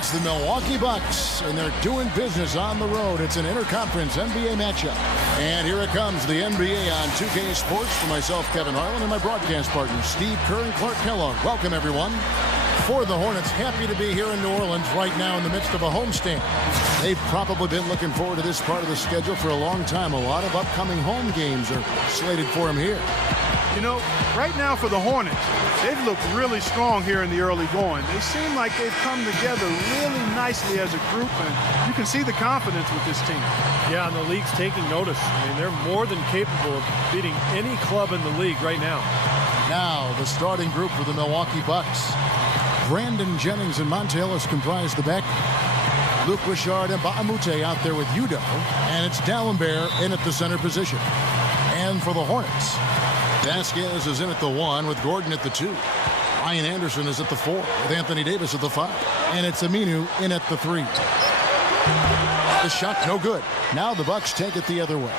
It's the Milwaukee Bucks, and they're doing business on the road. It's an interconference NBA matchup. And here it comes, the NBA on 2K Sports for myself, Kevin Harlan, and my broadcast partners, Steve Kerr and Clark Kellogg. Welcome, everyone. For the Hornets, happy to be here in New Orleans right now in the midst of a homestand. They've probably been looking forward to this part of the schedule for a long time. A lot of upcoming home games are slated for them here. You know, right now for the Hornets, they've looked really strong here in the early going. They seem like they've come together really nicely as a group, and you can see the confidence with this team. Yeah, and the league's taking notice. I mean, they're more than capable of beating any club in the league right now. Now, the starting group for the Milwaukee Bucks. Brandon Jennings and Monta Ellis comprise the back. Luc Richard and Ba'amute out there with Udoh, and it's Dalembert in at the center position. And for the Hornets, Vasquez is in at the 1 with Gordon at the 2. Ryan Anderson is at the 4 with Anthony Davis at the 5. And it's Aminu in at the 3. The shot no good. Now the Bucks take it the other way.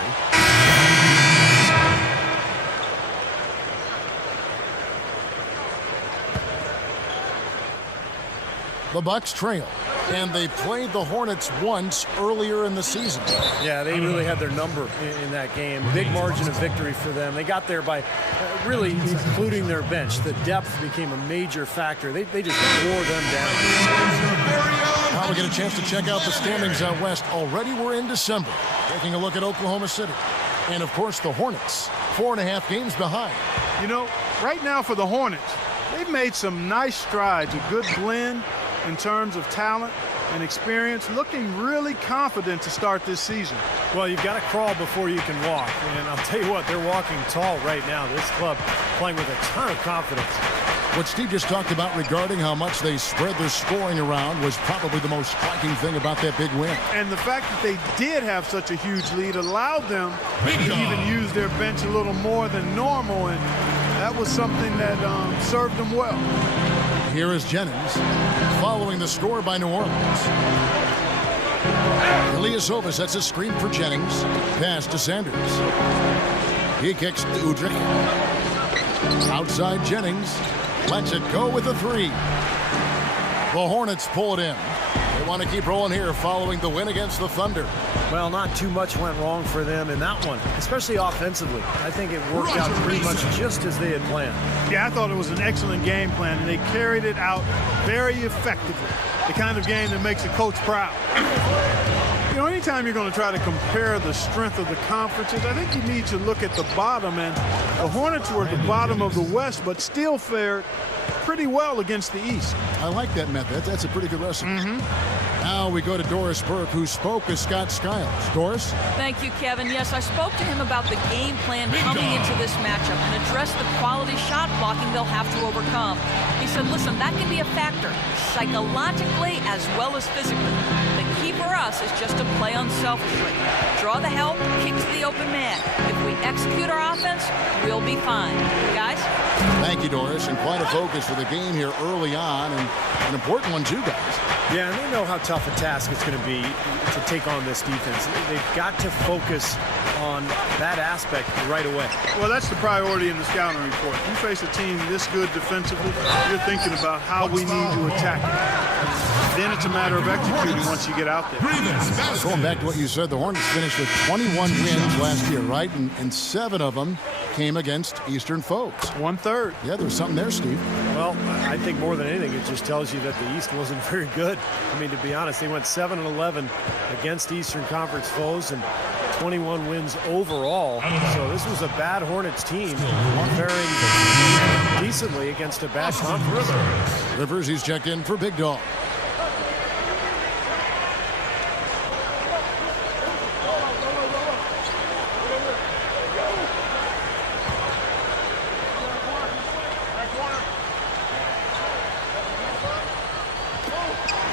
The Bucks trail, and they played the Hornets once earlier in the season. Yeah, they really had their number in that game. Big margin of victory for them. They got there by really including their bench. The depth became a major factor. They just wore them down. Now we get a chance to check out the standings out west. Already we're in December. Taking a look at Oklahoma City. And, of course, the Hornets, 4.5 games behind. You know, right now for the Hornets, they've made some nice strides, a good blend in terms of talent and experience, looking really confident to start this season. Well, you've got to crawl before you can walk, and I'll tell you what, they're walking tall right now. This club playing with a ton of confidence. What Steve just talked about regarding how much they spread their scoring around was probably the most striking thing about that big win. And the fact that they did have such a huge lead allowed them to even use their bench a little more than normal, and that was something that served them well. Here is Jennings, following the score by New Orleans. Ilyasova sets a screen for Jennings. Pass to Sanders. He kicks to Udrih. Outside Jennings. Lets it go with a 3. The Hornets pull it in. They want to keep rolling here following the win against the Thunder. Well, not too much went wrong for them in that one, especially offensively. I think it worked out pretty much just as they had planned. Yeah, I thought it was an excellent game plan, and they carried it out very effectively. The kind of game that makes a coach proud. You know, anytime you're going to try to compare the strength of the conferences, I think you need to look at the bottom, and the Hornets were at the bottom of the West, but still fared pretty well against the East. I like that method. That's a pretty good recipe. Now we go to Doris Burke, who spoke with Scott Skiles. Doris? Thank you, Kevin. Yes, I spoke to him about the game plan coming into this matchup and addressed the quality shot blocking they'll have to overcome. He said, listen, that can be a factor, psychologically as well as physically. The key for us is just to play unselfishly. Draw the help, kick to the open man. If we execute our offense, we'll be fine. Guys? Thank you, Doris, and quite a focus for the game here early on, and an important one too, guys. Yeah, and they know how tough a task it's going to be to take on this defense. They've got to focus on that aspect right away. Well, that's the priority in the scouting report. You face a team this good defensively, you're thinking about how we need to attack it. Then it's a matter of executing once you get out there. Going back to what you said, the Hornets finished with 21 wins last year, right? And 7 of them came against Eastern foes. 1/3. Yeah, there's something there, Steve. Well, I think more than anything, it just tells you that the East wasn't very good. I mean, to be honest, they went 7-11 against Eastern Conference foes and 21 wins overall. So this was a bad Hornets team faring decently against a bad conference. Rivers, he's checked in for Big Dog.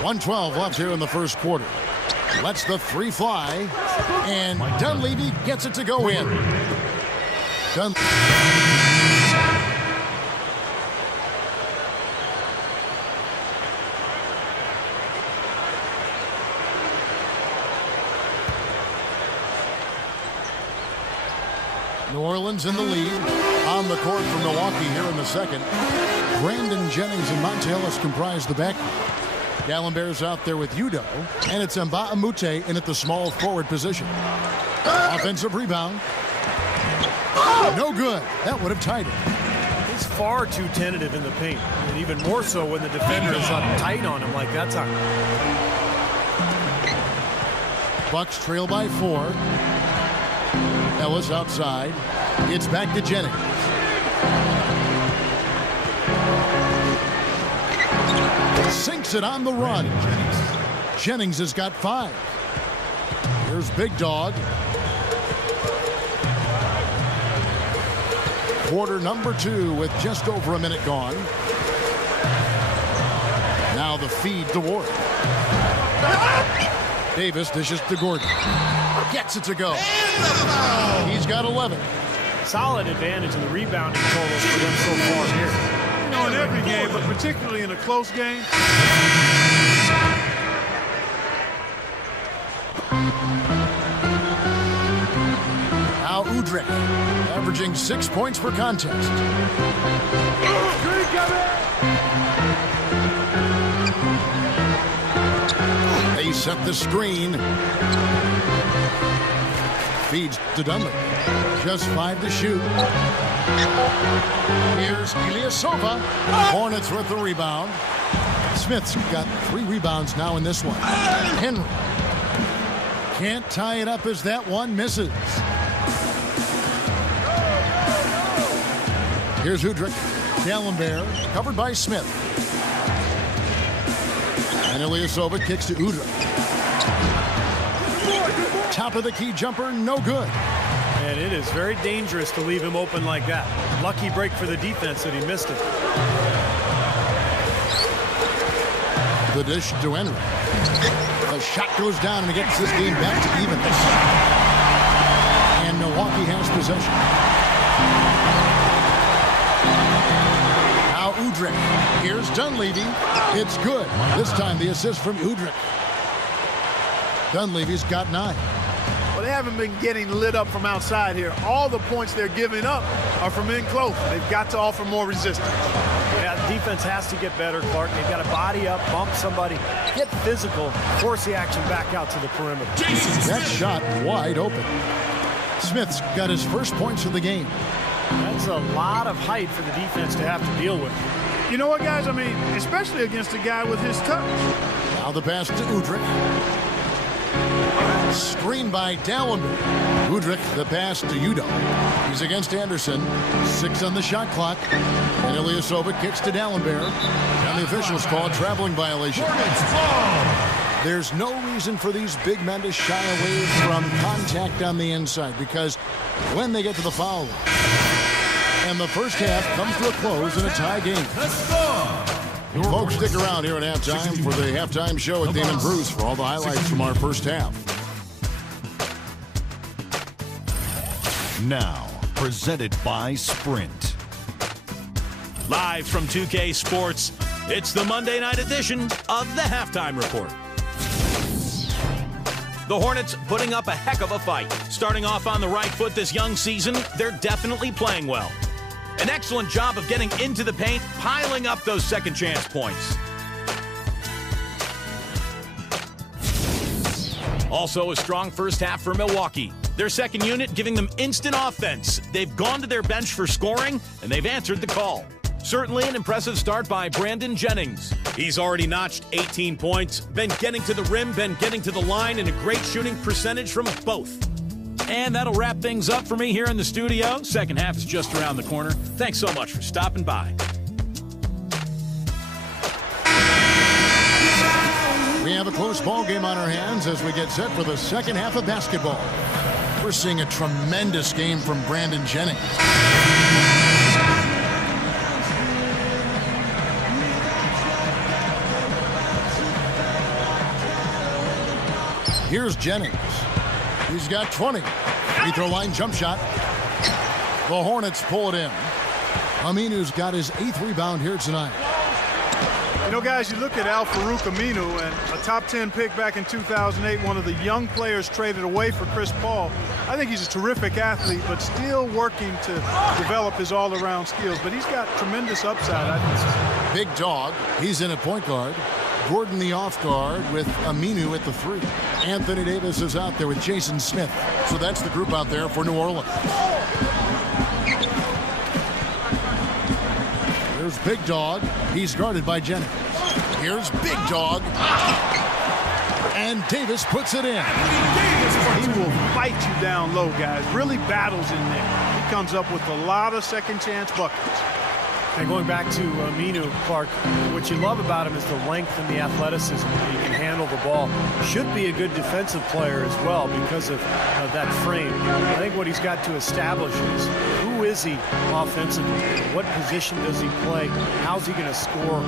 .112 left here in the first quarter. Lets the 3 fly, and Dunleavy gets it to go in. New Orleans in the lead. On the court for Milwaukee here in the second. Brandon Jennings and Monta Ellis comprise the backcourt. Dallenberg's out there with Udo, and it's Mbamute in at the small forward position. Offensive rebound. No good. That would have tied it. He's far too tentative in the paint, and even more so when the defender is up tight on him like that time. Bucks trail by 4. Ellis outside. It's back to Jennings. Sinks it on the run. Jennings has got 5. Here's Big Dog. Quarter number 2 with just over a minute gone. Now the feed to Ward. Davis dishes to Gordon. Gets it to go. He's got 11. Solid advantage in the rebounding totals for them so far here. You know, in every game, but particularly in a close game. Now Udrih, averaging 6 points per contest. They set the screen. Feeds to Dunley. Just 5 to shoot. Here's Ilyasova. Hornets with the rebound. Smith's got 3 rebounds now in this one. Henry can't tie it up as that one misses. Here's Udrih. Dallenberg covered by Smith. And Ilyasova kicks to Udrih. Top of the key jumper, no good. And it is very dangerous to leave him open like that. Lucky break for the defense that he missed it. The dish to Henry. The shot goes down and it gets this game back to evenness. And Milwaukee has possession. Now Udrih. Here's Dunleavy. It's good. This time the assist from Udrih. Dunleavy's got 9. Well, they haven't been getting lit up from outside here. All the points they're giving up are from in close. They've got to offer more resistance. Yeah, defense has to get better, Clark. They've got to body up, bump somebody, get physical, force the action back out to the perimeter. That shot wide open. Smith's got his first points of the game. That's a lot of height for the defense to have to deal with. You know what, guys? I mean, especially against a guy with his touch. Now the pass to Udrih. Screen by Dallenberg. Udrih, the pass to Udo. He's against Anderson. 6 on the shot clock. And Ilyasova kicks to Dallenberg. And the officials call a traveling violation. There's no reason for these big men to shy away from contact on the inside because when they get to the foul line, and the first half comes to a close in a tie game. Folks, stick around here at halftime for the halftime show with Damon Bruce for all the highlights from our first half. Now, presented by Sprint. Live from 2K Sports, it's the Monday night edition of the Halftime Report. The Hornets putting up a heck of a fight. Starting off on the right foot this young season, they're definitely playing well. An excellent job of getting into the paint, piling up those second chance points. Also a strong first half for Milwaukee. Their second unit giving them instant offense. They've gone to their bench for scoring, and they've answered the call. Certainly an impressive start by Brandon Jennings. He's already notched 18 points, been getting to the rim, been getting to the line, and a great shooting percentage from both. And that'll wrap things up for me here in the studio. Second half is just around the corner. Thanks so much for stopping by. We have a close ball game on our hands as we get set for the second half of basketball. We're seeing a tremendous game from Brandon Jennings. Here's Jennings. He's got 20. Free throw line jump shot. The Hornets pull it in. Aminu's got his 8th rebound here tonight. You know, guys, you look at Al-Farouq Aminu, and a top 10 pick back in 2008, one of the young players traded away for Chris Paul. I think he's a terrific athlete, but still working to develop his all-around skills. But he's got tremendous upside, I think. Big Dog. He's in at point guard. Gordon the off guard with Aminu at the 3. Anthony Davis is out there with Jason Smith. So that's the group out there for New Orleans. Here's Big Dog. He's guarded by Jennings. Here's Big Dog. And Davis puts it in. He will fight you down low, guys. Really battles in there. He comes up with a lot of second chance buckets. And going back to Aminu, Clark, what you love about him is the length and the athleticism. He can handle the ball. Should be a good defensive player as well because of that frame. I think what he's got to establish is who is he offensively? What position does he play? How's he going to score?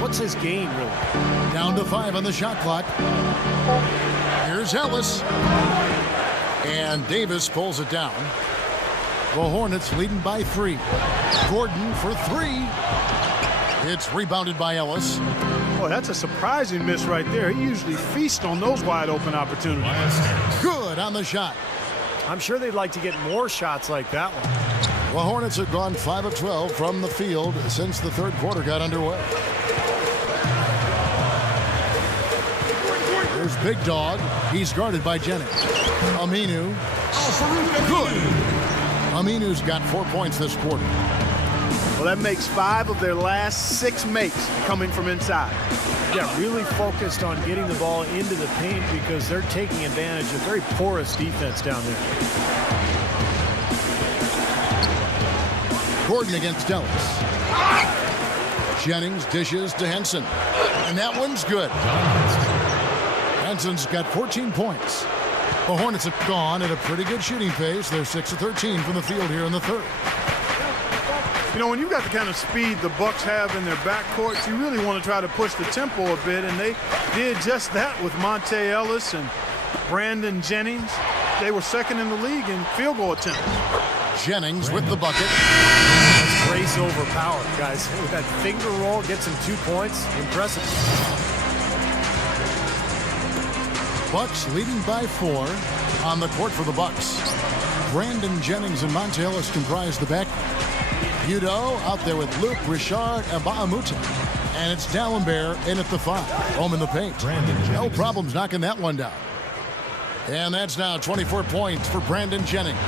What's his game, really? Down to 5 on the shot clock. Here's Ellis. And Davis pulls it down. The Hornets leading by 3. Gordon for 3. It's rebounded by Ellis. Boy, that's a surprising miss right there. He usually feasts on those wide open opportunities. Good on the shot. I'm sure they'd like to get more shots like that one. The Hornets have gone 5 of 12 from the field since the third quarter got underway. There's Big Dog. He's guarded by Jennings. Aminu. Good. Aminu's got 4 points this quarter. Well, that makes 5 of their last 6 makes coming from inside. Yeah, really focused on getting the ball into the paint because they're taking advantage of very porous defense down there. Gordon against Ellis. Jennings dishes to Henson. And that one's good. Henson's got 14 points. The Hornets have gone at a pretty good shooting pace. They're 6 of 13 from the field here in the third. You know, when you've got the kind of speed the Bucks have in their backcourt, you really want to try to push the tempo a bit, and they did just that with Monte Ellis and Brandon Jennings. They were second in the league in field goal attempts. Jennings with the bucket. That's grace over power, guys. With that finger roll, gets him 2 points. Impressive. Bucks leading by 4 on the court for the Bucks. Brandon Jennings and Monte Ellis comprise the back. Udo out there with Luke, Richard, and Mbah-a-Moute. And it's Dalembert in at the 5. Home in the paint. No problems knocking that one down. And that's now 24 points for Brandon Jennings.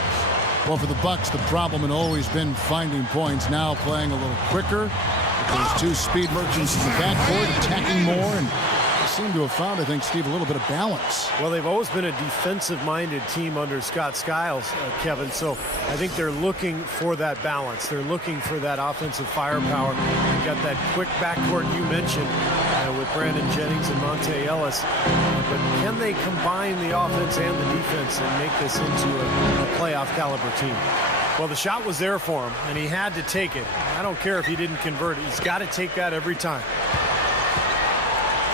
Well, for the Bucks, the problem had always been finding points. Now playing a little quicker. With those 2 speed merchants in the backcourt, attacking more, and seem to have found, I think, Steve, a little bit of balance. Well, they've always been a defensive-minded team under Scott Skiles, Kevin, so I think they're looking for that balance. They're looking for that offensive firepower. They've got that quick backcourt you mentioned with Brandon Jennings and Monte Ellis. But can they combine the offense and the defense and make this into a playoff caliber team? Well, the shot was there for him, and he had to take it. I don't care if he didn't convert it. He's got to take that every time.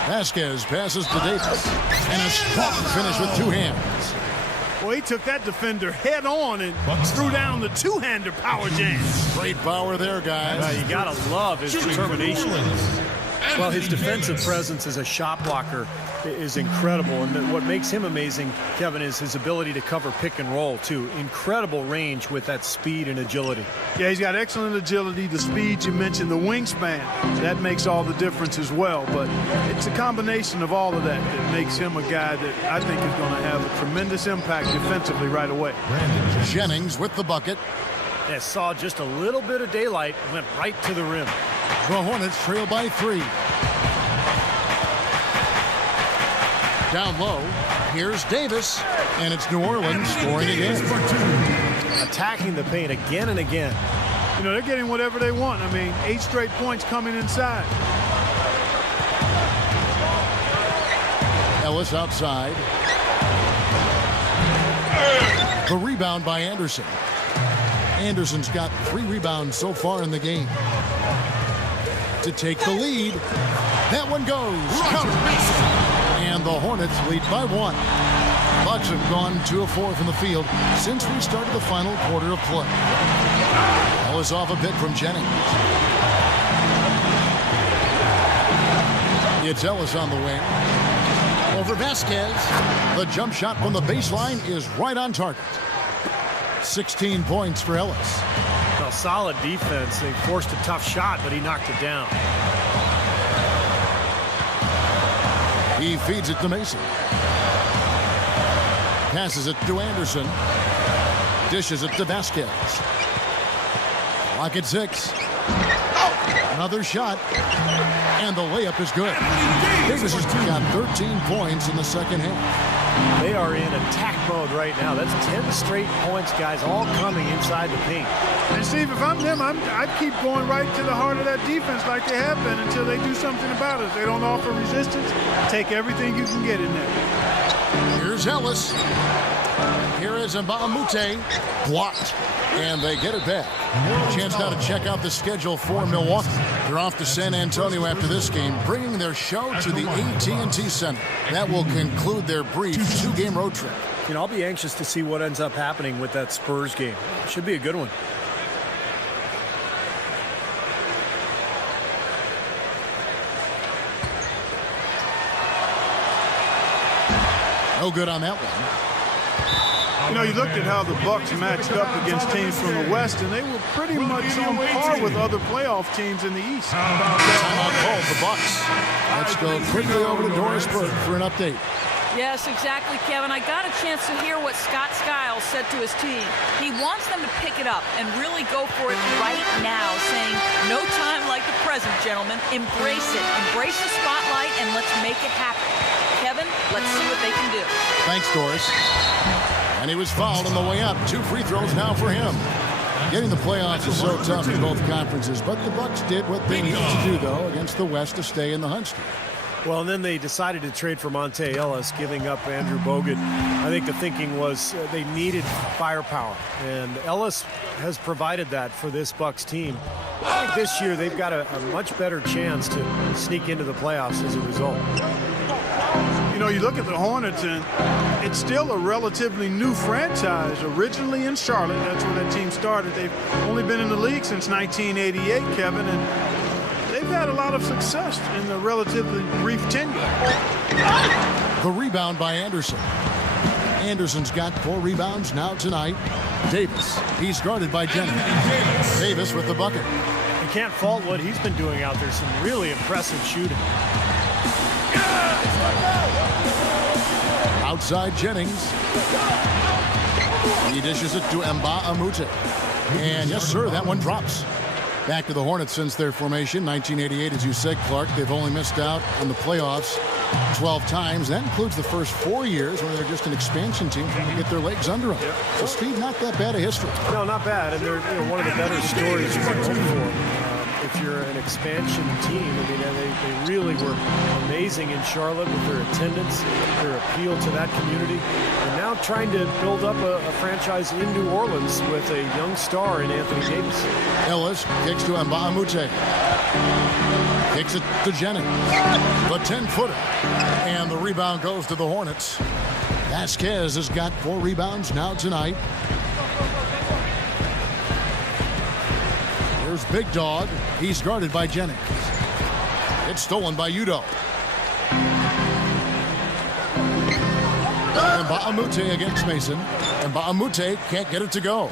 Vasquez passes to Davis. And a strong finish with 2 hands. Well, he took that defender head on and threw down the 2-hander power jam. Great power there, guys. You got to love his determination. Well, his defensive presence as a shot blocker is incredible. And what makes him amazing, Kevin, is his ability to cover pick and roll, too. Incredible range with that speed and agility. Yeah, he's got excellent agility, the speed you mentioned, the wingspan. That makes all the difference as well. But it's a combination of all of that that makes him a guy that I think is going to have a tremendous impact defensively right away. Jennings with the bucket. Yeah, saw just a little bit of daylight, went right to the rim. The Hornets trail by 3. Down low, here's Davis, and it's New Orleans scoring again. Attacking the paint again and again. You know, they're getting whatever they want. I mean, 8 straight points coming inside. Ellis outside. The rebound by Anderson. Anderson's got 3 rebounds so far in the game. To take the lead. That one goes. And the Hornets lead by 1. Bucks have gone 2 of 4 from the field since we started the final quarter of play. Ellis off a bit from Jennings. It's Ellis on the wing. Over Vasquez. The jump shot from the baseline is right on target. 16 points for Ellis. Well, solid defense. They forced a tough shot, but he knocked it down. He feeds it to Mason. Passes it to Anderson. Dishes it to Vasquez. Clock at 6. Another shot. And the layup is good. Davis has got 13 points in the second half. They are in attack mode right now. That's 10 straight points, guys, all coming inside the paint. And Steve, if I'm them, I'd keep going right to the heart of that defense like they have been until they do something about it. If they don't offer resistance, take everything you can get in there. Here's Ellis. Here is Mbamute. Blocked. And they get it back. Chance now to check out the schedule for Milwaukee. They're off to San Antonio after this game, bringing their show to the AT&T Center. That will conclude their brief 2-game road trip. You know, I'll be anxious to see what ends up happening with that Spurs game. It should be a good one. No good on that one. You know, you looked at how the Bucks matched up against teams from the West, and they were pretty much on par with other playoff teams in the East. Timeout called the Bucks. Let's go quickly over to Doris Burke for an update. Yes, exactly, Kevin. I got a chance to hear what Scott Skiles said to his team. He wants them to pick it up and really go for it right now, saying, no time like the present, gentlemen. Embrace it. Embrace the spotlight, and let's make it happen. Kevin, let's see what they can do. Thanks, Doris. And he was fouled on the way up. 2 free throws now for him. Getting the playoffs is so tough in both conferences, but the Bucks did what they needed to do, though, against the West to stay in the hunt streak. Well, and then they decided to trade for Monte Ellis, giving up Andrew Bogut. I think the thinking was they needed firepower, and Ellis has provided that for this Bucks team. I think this year they've got a much better chance to sneak into the playoffs as a result. You know, you look at the Hornets, and it's still a relatively new franchise. Originally in Charlotte, that's where that team started. They've only been in the league since 1988, Kevin, and they've had a lot of success in the relatively brief tenure. The rebound by Anderson. Anderson's got 4 rebounds now tonight. Davis, he's guarded by Jennings. Davis with the bucket. You can't fault what he's been doing out there. Some really impressive shooting. Outside Jennings. He dishes it to Mbamute. And yes, sir, that one drops. Back to the Hornets since their formation, 1988, as you said, Clark. They've only missed out on the playoffs 12 times. That includes the first 4 years when they're just an expansion team trying to get their legs under them. So, Steve, not that bad a history. No, not bad. And they're one of the better stories you can hope for. If you're an expansion team, I mean, they really were amazing in Charlotte with their attendance, their appeal to that community, and now trying to build up a franchise in New Orleans with a young star in Anthony Davis. Ellis kicks to Mbamute. Kicks it to Jennings. The 10-footer. And the rebound goes to the Hornets. Vasquez has got 4 rebounds now tonight. Here's Big Dog. He's guarded by Jennings. It's stolen by Udoh. Mbamute against Mason. Mbamute can't get it to go.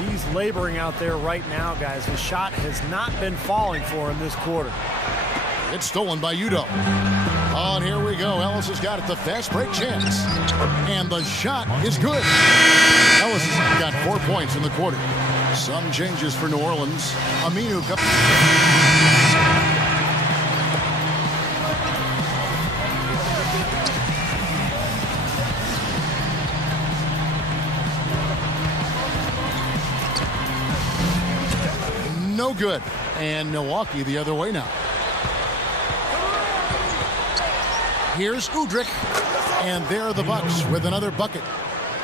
He's laboring out there right now, guys. The shot has not been falling for him this quarter. It's stolen by Udoh. Oh, and here we go. Ellis has got it. The fast break chance. And the shot is good. Ellis has got 4 points in the quarter. Some changes for New Orleans. Aminu. No good. And Milwaukee the other way now. Here's Udrih. And there are the Bucks with another bucket.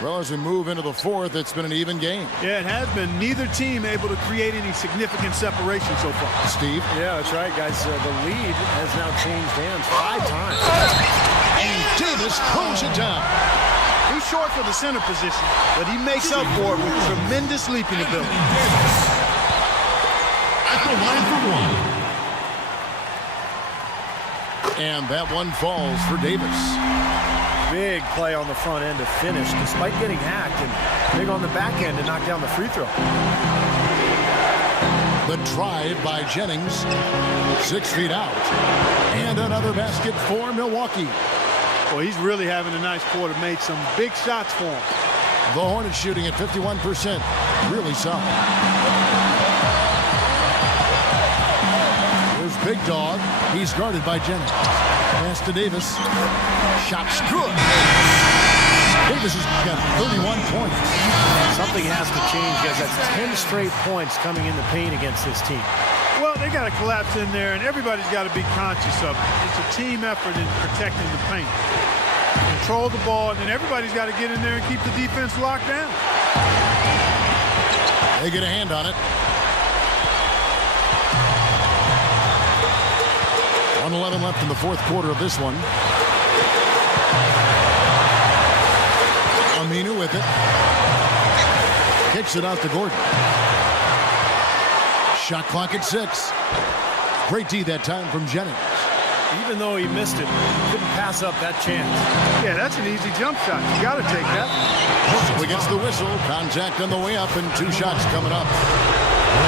Well, as we move into the 4th, it's been an even game. Yeah, it has been. Neither team able to create any significant separation so far. Steve? Yeah, that's right, guys. The lead has now changed hands 5 times. And Davis pulls it down. He's short for the center position, but he makes up for it with tremendous leaping ability. At the line for 1. And that one falls for Davis. Big play on the front end to finish, despite getting hacked, and big on the back end to knock down the free throw. The drive by Jennings. 6 feet out. And another basket for Milwaukee. Well, he's really having a nice quarter. Made some big shots for him. The Hornets shooting at 51%. Really solid. Here's Big Dog. He's guarded by Jennings. Pass to Davis. Shot's good. Davis has got 31 points. Something has to change, guys. That's 10 straight points coming in the paint against this team. Well, they got to collapse in there, and everybody's got to be conscious of it. It's a team effort in protecting the paint. Control the ball, and then everybody's got to get in there and keep the defense locked down. They get a hand on it. 1:11 left in the fourth quarter of this one. Aminu with it. Kicks it out to Gordon. Shot clock at 6. Great D that time from Jennings. Even though he missed it, he couldn't pass up that chance. Yeah, that's an easy jump shot. You got to take that. He gets the whistle. Contact on the way up and 2 shots coming up.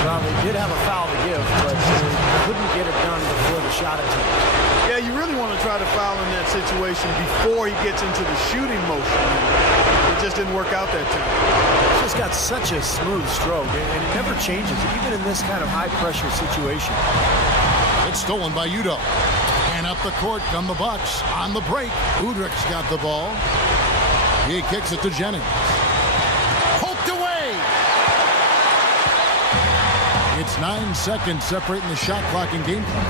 Well, they did have a foul to give, but they couldn't get it done before the shot attempt. Yeah, you really want to try to foul in that situation before he gets into the shooting motion. It just didn't work out that time. He's just got such a smooth stroke, and it never changes, even in this kind of high-pressure situation. It's stolen by Udoh. And up the court come the Bucks. On the break, Udrich's got the ball. He kicks it to Jennings. Poked away! It's 9 seconds separating the shot clock and game clock.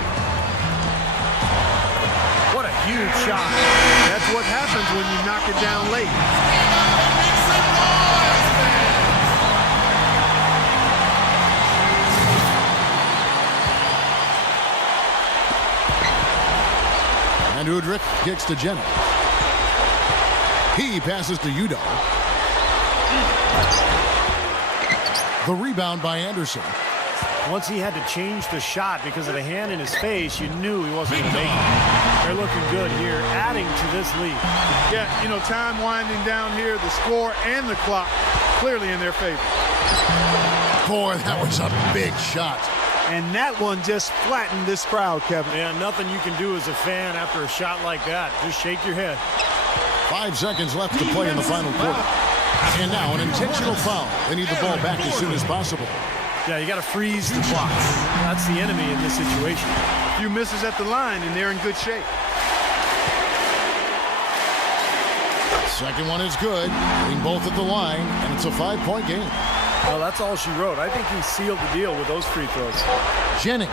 What a huge shot. That's what happens when you knock it down late. And Udrich kicks to Jennings. He passes to Udoh. The rebound by Anderson. Once he had to change the shot because of the hand in his face, you knew he wasn't going to make it. They're looking good here, adding to this lead. Yeah, you know, time winding down here, the score and the clock clearly in their favor. Boy, that was a big shot. And that one just flattened this crowd, Kevin. Yeah, nothing you can do as a fan after a shot like that. Just shake your head. 5 seconds left to play in the final quarter. And now an intentional foul. They need the ball back as soon as possible. Yeah, you got to freeze the clock. That's the enemy in this situation. A few misses at the line, and they're in good shape. Second one is good. Getting both at the line, and it's a 5-point game. Well, that's all she wrote. I think he sealed the deal with those free throws. Jennings.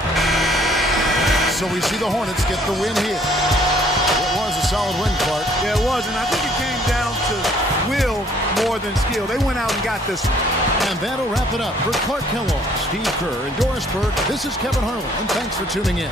So we see the Hornets get the win here. It was a solid win, Clark. Yeah, it was, and I think it came down to will more than skill. They went out and got this one. And that'll wrap it up for Clark Kellogg, Steve Kerr, and Doris Burke. This is Kevin Harlan, and thanks for tuning in.